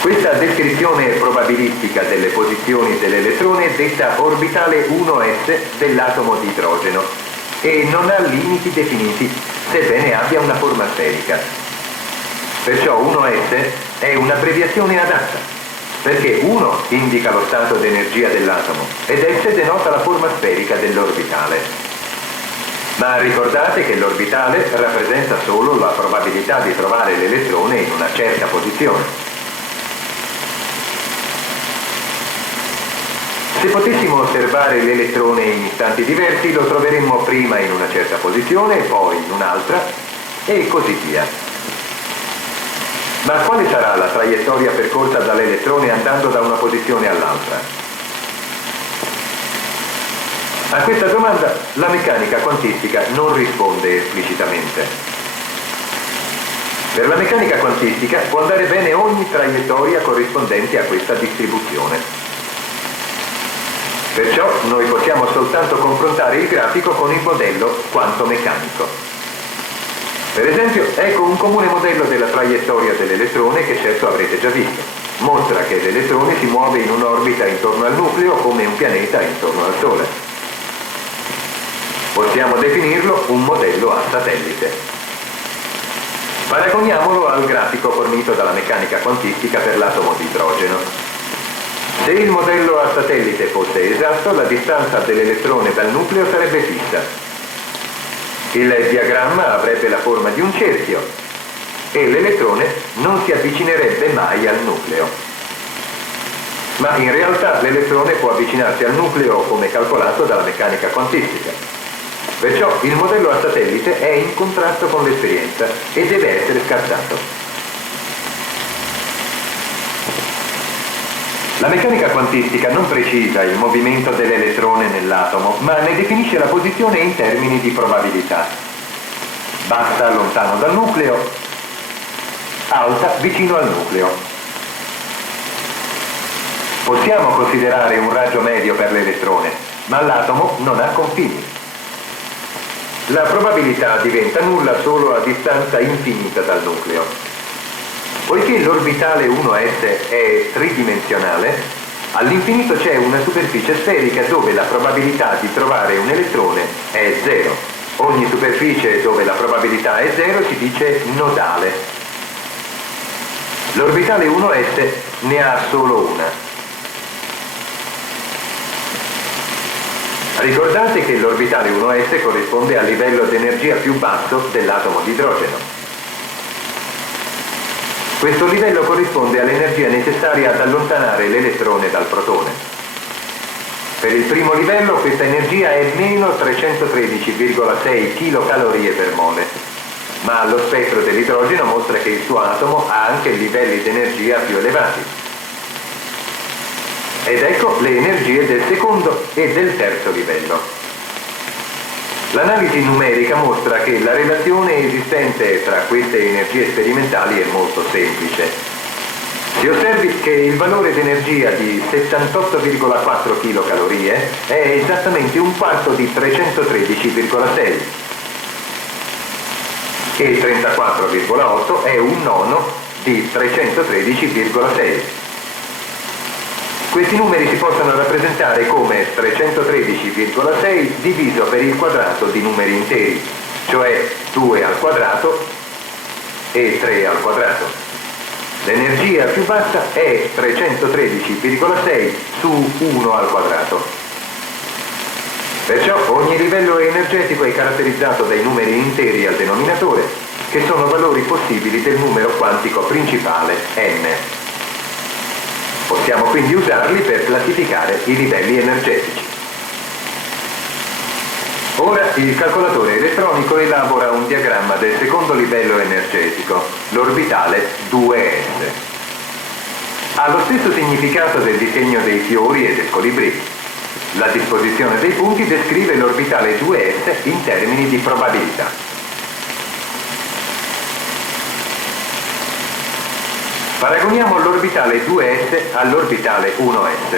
Questa descrizione probabilistica delle posizioni dell'elettrone è detta orbitale 1s dell'atomo di idrogeno e non ha limiti definiti, sebbene abbia una forma sferica. Perciò 1s è un'abbreviazione adatta, perché 1 indica lo stato d'energia dell'atomo ed S denota la forma sferica dell'orbitale. Ma ricordate che l'orbitale rappresenta solo la probabilità di trovare l'elettrone in una certa posizione. Se potessimo osservare l'elettrone in istanti diversi, lo troveremmo prima in una certa posizione, poi in un'altra, e così via. Ma quale sarà la traiettoria percorsa dall'elettrone andando da una posizione all'altra? A questa domanda la meccanica quantistica non risponde esplicitamente. Per la meccanica quantistica può andare bene ogni traiettoria corrispondente a questa distribuzione. Perciò noi possiamo soltanto confrontare il grafico con il modello quantomeccanico. Per esempio, ecco un comune modello della traiettoria dell'elettrone che certo avrete già visto. Mostra che l'elettrone si muove in un'orbita intorno al nucleo come un pianeta intorno al Sole. Possiamo definirlo un modello a satellite. Paragoniamolo al grafico fornito dalla meccanica quantistica per l'atomo di idrogeno. Se il modello a satellite fosse esatto, la distanza dell'elettrone dal nucleo sarebbe fissa. Il diagramma avrebbe la forma di un cerchio e l'elettrone non si avvicinerebbe mai al nucleo. Ma in realtà l'elettrone può avvicinarsi al nucleo come calcolato dalla meccanica quantistica. Perciò il modello a satellite è in contrasto con l'esperienza e deve essere scartato. La meccanica quantistica non precisa il movimento dell'elettrone nell'atomo, ma ne definisce la posizione in termini di probabilità. Bassa lontano dal nucleo, alta vicino al nucleo. Possiamo considerare un raggio medio per l'elettrone, ma l'atomo non ha confini. La probabilità diventa nulla solo a distanza infinita dal nucleo. Poiché l'orbitale 1s è tridimensionale, all'infinito c'è una superficie sferica dove la probabilità di trovare un elettrone è 0. Ogni superficie dove la probabilità è 0 si dice nodale. L'orbitale 1s ne ha solo una. Ricordate che l'orbitale 1s corrisponde al livello di energia più basso dell'atomo di idrogeno. Questo livello corrisponde all'energia necessaria ad allontanare l'elettrone dal protone. Per il primo livello questa energia è meno 313,6 kcal per mole, ma lo spettro dell'idrogeno mostra che il suo atomo ha anche livelli di energia più elevati. Ed ecco le energie del secondo e del terzo livello. L'analisi numerica mostra che la relazione esistente tra queste energie sperimentali è molto semplice. Si osservi che il valore di energia di 78,4 kcal è esattamente un quarto di 313,6 e 34,8 è un nono di 313,6. Questi numeri si possono rappresentare come 313,6 diviso per il quadrato di numeri interi, cioè 2 al quadrato e 3 al quadrato. L'energia più bassa è 313,6 su 1 al quadrato. Perciò ogni livello energetico è caratterizzato dai numeri interi al denominatore, che sono valori possibili del numero quantico principale n. Possiamo quindi usarli per classificare i livelli energetici. Ora il calcolatore elettronico elabora un diagramma del secondo livello energetico, l'orbitale 2s. Ha lo stesso significato del disegno dei fiori e del colibrì. La disposizione dei punti descrive l'orbitale 2s in termini di probabilità. Paragoniamo l'orbitale 2s all'orbitale 1s.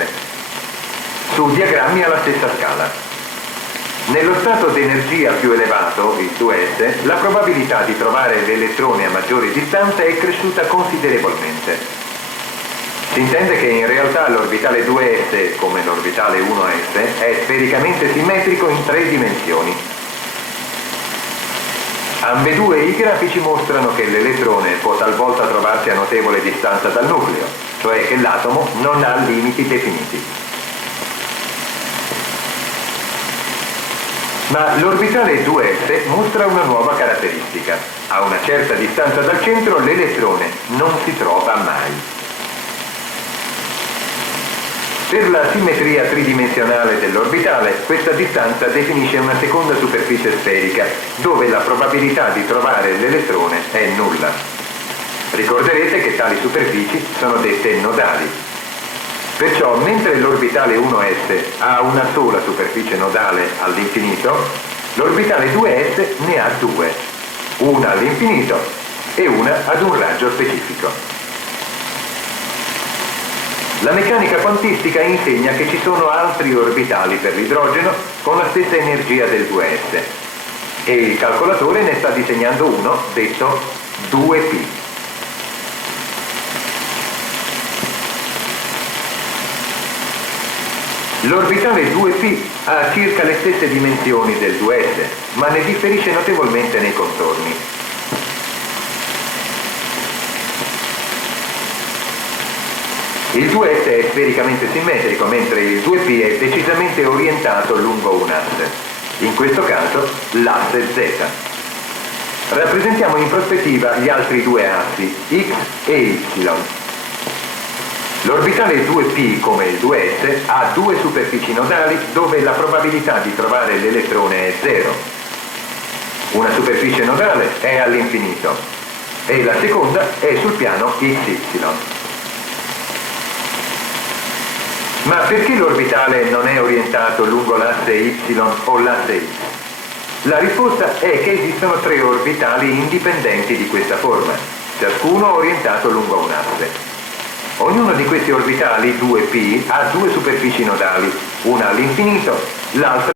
Su diagrammi alla stessa scala. Nello stato di energia più elevato, il 2s, la probabilità di trovare l'elettrone a maggiore distanza è cresciuta considerevolmente. Si intende che in realtà l'orbitale 2s, come l'orbitale 1s, è sfericamente simmetrico in 3 dimensioni. Ambedue i grafici mostrano che l'elettrone può talvolta trovarsi a notevole distanza dal nucleo, cioè che l'atomo non ha limiti definiti. Ma l'orbitale 2s mostra una nuova caratteristica. A una certa distanza dal centro l'elettrone non si trova mai. Per la simmetria tridimensionale dell'orbitale, questa distanza definisce una seconda superficie sferica, dove la probabilità di trovare l'elettrone è nulla. Ricorderete che tali superfici sono dette nodali. Perciò, mentre l'orbitale 1s ha una sola superficie nodale all'infinito, l'orbitale 2s ne ha due, una all'infinito e una ad un raggio specifico. La meccanica quantistica insegna che ci sono altri orbitali per l'idrogeno con la stessa energia del 2s e il calcolatore ne sta disegnando uno detto 2p. L'orbitale 2p ha circa le stesse dimensioni del 2s, ma ne differisce notevolmente nei contorni. Il 2s è sfericamente simmetrico, mentre il 2p è decisamente orientato lungo un asse, in questo caso l'asse z. Rappresentiamo in prospettiva gli altri due assi, x e y. L'orbitale 2p, come il 2s, ha due superfici nodali dove la probabilità di trovare l'elettrone è 0. Una superficie nodale è all'infinito e la seconda è sul piano xy. Ma perché l'orbitale non è orientato lungo l'asse y o l'asse x? La risposta è che esistono 3 orbitali indipendenti di questa forma, ciascuno orientato lungo un asse. Ognuno di questi orbitali, 2p, ha due superfici nodali, una all'infinito, l'altra